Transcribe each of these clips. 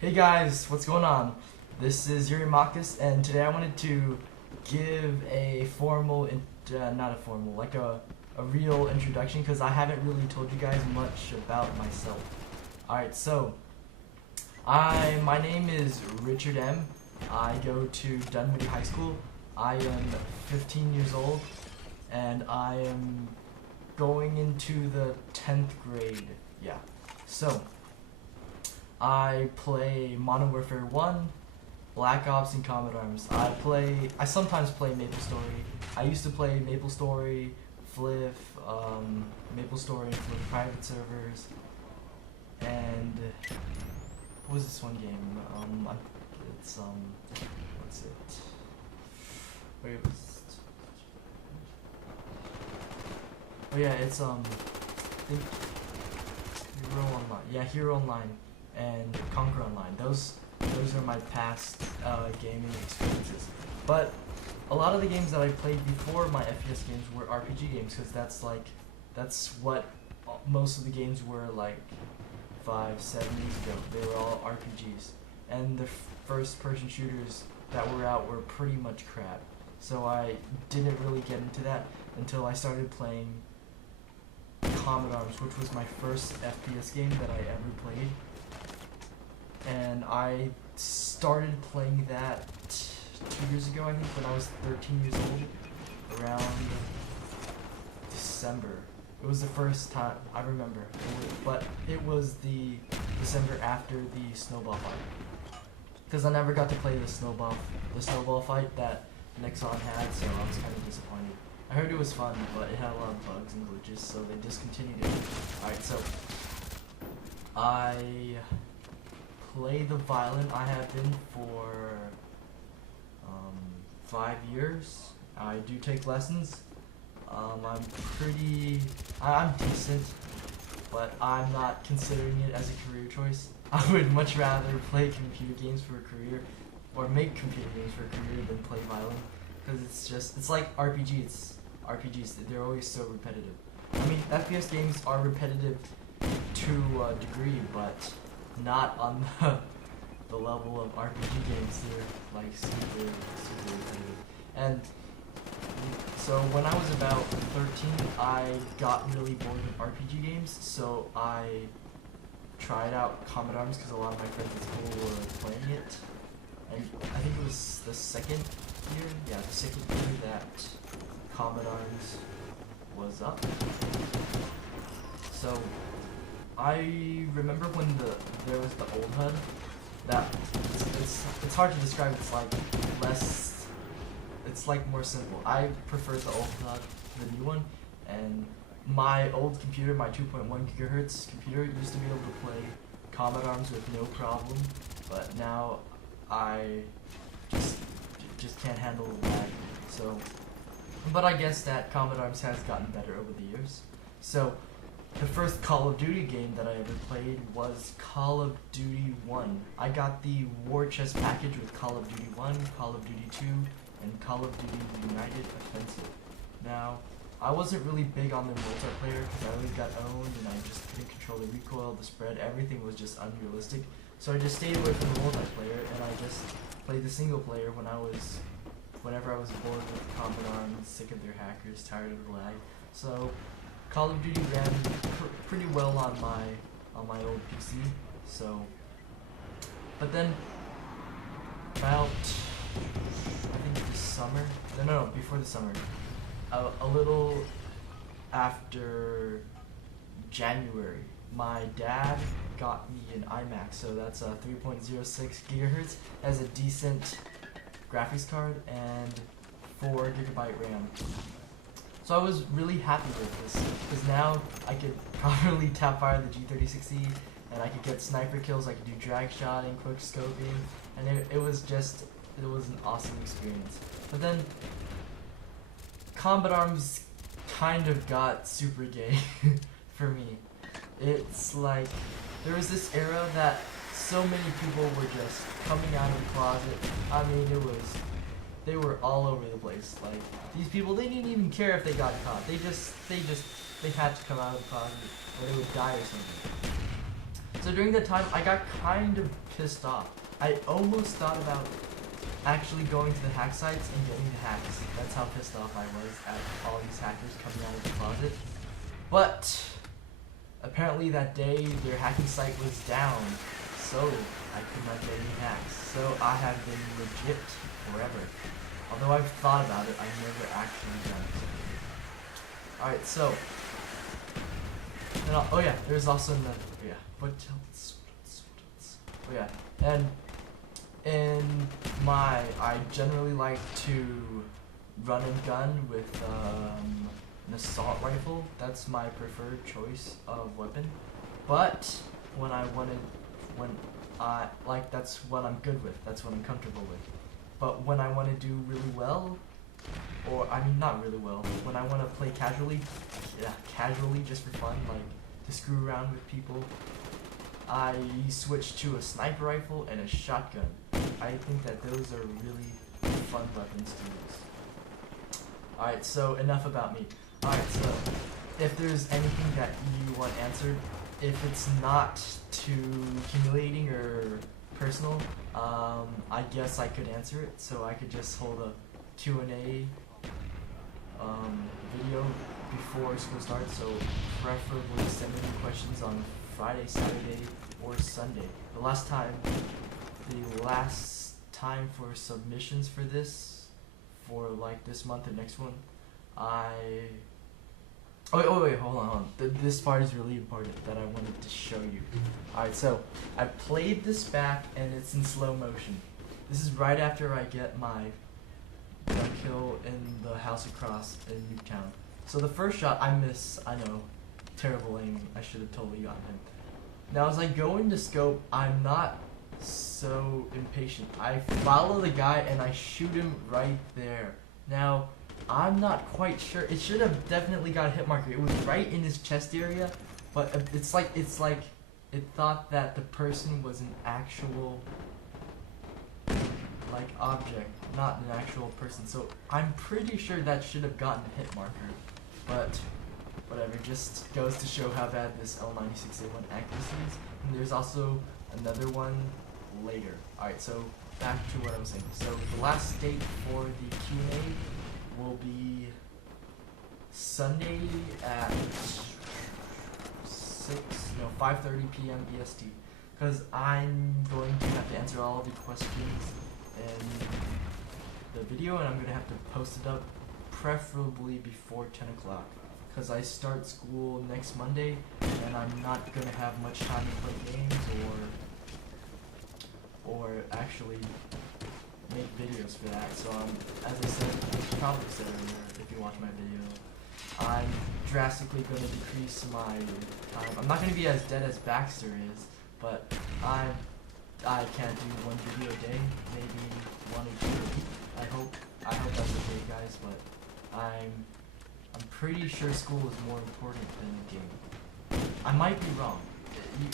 Hey guys, what's going on? This is Eurymachus, and today I wanted to give a formal, not a formal, like a real introduction, because I haven't really told you guys much about myself. Alright, so, my name is Richard M. I go to Dunwoody High School. I am 15 years old, and I am going into the 10th grade, yeah. So, I play Modern Warfare 1, Black Ops, and Comet Arms. I sometimes play MapleStory. I used to play MapleStory, Fliff, MapleStory, and Fliff private servers. And what was this one game? It's what's it? Wait, it was. Oh yeah, it's I think Hero Online. Yeah, Hero Online and Conquer Online. Those are my past gaming experiences. But a lot of the games that I played before my FPS games were RPG games, because that's what most of the games were like 5-7 years ago. They were all RPGs, and the first person shooters that were out were pretty much crap. So I didn't really get into that until I started playing Comet Arms, which was my first FPS game that I ever played. And I started playing that 2 years ago, I think, when I was 13 years old, around December. It was the first time I remember, but it was the December after the snowball fight, because I never got to play the snowball fight that Nexon had, so I was kind of disappointed. I heard it was fun, but it had a lot of bugs and glitches, so they discontinued it. Alright, so I play the violin. I have been for 5 years. I do take lessons. I'm decent, but I'm not considering it as a career choice. I would much rather play computer games for a career, or make computer games for a career, than play violin, because it's like RPGs, they're always so repetitive. I mean, FPS games are repetitive to a degree, but not on the level of RPG games. They're like super repetitive. And so when I was about 13, I got really bored with RPG games, so I tried out Comet Arms because a lot of my friends at school were playing it. And I think it was the second year that Comet Arms was up. So I remember when there was the old HUD. That it's hard to describe. It's like less. It's like more simple. I prefer the old HUD to the new one. And my old computer, my 2.1 gigahertz computer, used to be able to play Comet Arms with no problem. But now I just can't handle the lag. So, but I guess that Comet Arms has gotten better over the years. So, the first Call of Duty game that I ever played was Call of Duty 1. I got the War Chest package with Call of Duty 1, Call of Duty 2, and Call of Duty United Offensive. Now, I wasn't really big on the multiplayer because I always got owned and I just couldn't control the recoil, the spread, everything was just unrealistic. So I just stayed away from the multiplayer and I just played the single player whenever I was bored with Comet Arms, sick of their hackers, tired of the lag. So Call of Duty ran pretty well on my old PC. So, but then about I think this summer, no, before the summer, a little after January, my dad got me an iMac. So that's a 3.06 gigahertz, has a decent graphics card and 4 gigabyte RAM. So I was really happy with this, because now I could properly tap fire the G3060, and I could get sniper kills, I could do drag shotting, quick scoping, and it was an awesome experience. But then, Comet Arms kind of got super gay for me. It's like, there was this era that so many people were just coming out of the closet. I mean, they were all over the place. Like, these people, they didn't even care if they got caught. They had to come out of the closet or they would die or something. So during the time, I got kind of pissed off. I almost thought about actually going to the hack sites and getting the hacks. That's how pissed off I was at all these hackers coming out of the closet. But apparently that day their hacking site was down, so I could not get any hacks. So I have been legit forever. Although I've thought about it, I've never actually done it. Alright, so and oh yeah, there's also another oh yeah, and in I generally like to run and gun with an assault rifle. That's my preferred choice of weapon. But that's what I'm good with. That's what I'm comfortable with. But when I want to do really well, or I mean not really well, when I want to play casually just for fun, like to screw around with people, I switch to a sniper rifle and a shotgun. I think that those are really fun weapons to use. Alright, so enough about me. Alright, so if there's anything that you want answered, if it's not too humiliating or personal, I guess I could answer it. So I could just hold a Q&A video before school starts. So preferably send me questions on Friday, Saturday, or Sunday. The last time for submissions for this, for like this month or next one, Oh wait, hold on. This part is really important that I wanted to show you. Alright, so I played this back and it's in slow motion. This is right after I get my gun kill in the house across in Newtown. So the first shot I miss, I know, terrible aim. I should have totally gotten him. Now as I go into scope, I'm not so impatient. I follow the guy and I shoot him right there. Now, I'm not quite sure. It should have definitely got a hit marker. It was right in his chest area, but it's like it thought that the person was an actual like object, not an actual person. So I'm pretty sure that should have gotten a hit marker, but whatever. Just goes to show how bad this L96A1 accuracy is. And there's also another one later. Alright, so back to what I was saying. So the last date for the Q&A will be Sunday at 5:30 p.m. EST, because I'm going to have to answer all of the questions in the video, and I'm going to have to post it up preferably before 10 o'clock, because I start school next Monday, and I'm not going to have much time to play games or actually make videos for that. So as I said, probably said earlier, if you watch my video, I'm drastically going to decrease my time. I'm not going to be as dead as Baxter is, but I can't do one video a day, maybe one or two a week. I hope that's okay, guys. But I'm pretty sure school is more important than the game. I might be wrong. You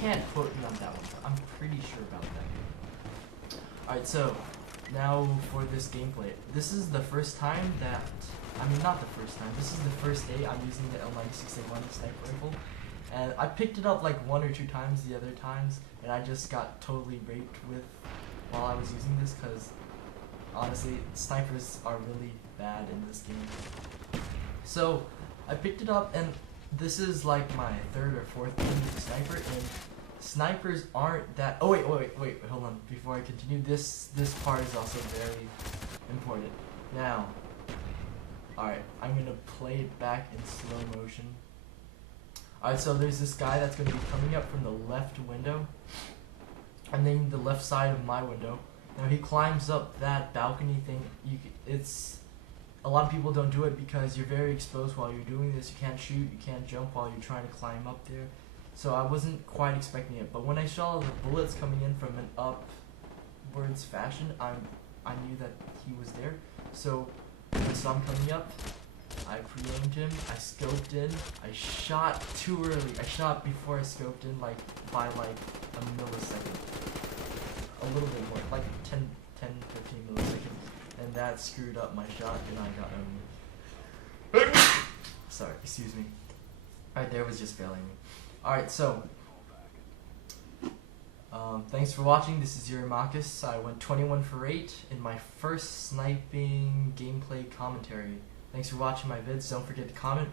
can't quote me on that one, but I'm pretty sure about that. Alright, so now for this gameplay. This is the first time that, not the first time, this is the first day I'm using the L96A1 sniper rifle. And I picked it up like one or two times the other times, and I just got totally raped with while I was using this, because honestly, snipers are really bad in this game. So I picked it up, and this is like my third or fourth game with the sniper, and snipers aren't that. Oh wait, hold on. Before I continue, this part is also very important. Now, alright, I'm gonna play it back in slow motion. Alright, so there's this guy that's gonna be coming up from the left window, and then the left side of my window. Now he climbs up that balcony thing. A lot of people don't do it because you're very exposed while you're doing this. You can't shoot, you can't jump while you're trying to climb up there. So I wasn't quite expecting it, but when I saw the bullets coming in from an upwards fashion, I knew that he was there. So when I saw him coming up, I pre-aimed him, I scoped in, I shot too early. I shot before I scoped in, like by like a millisecond. A little bit more, like 10, 15 milliseconds. And that screwed up my shot, and I got sorry, excuse me. Alright, there was just failing me. Alright, so Thanks for watching. This is Eurymachus. I went 21 for 8 in my first sniping gameplay commentary. Thanks for watching my vids. Don't forget to comment.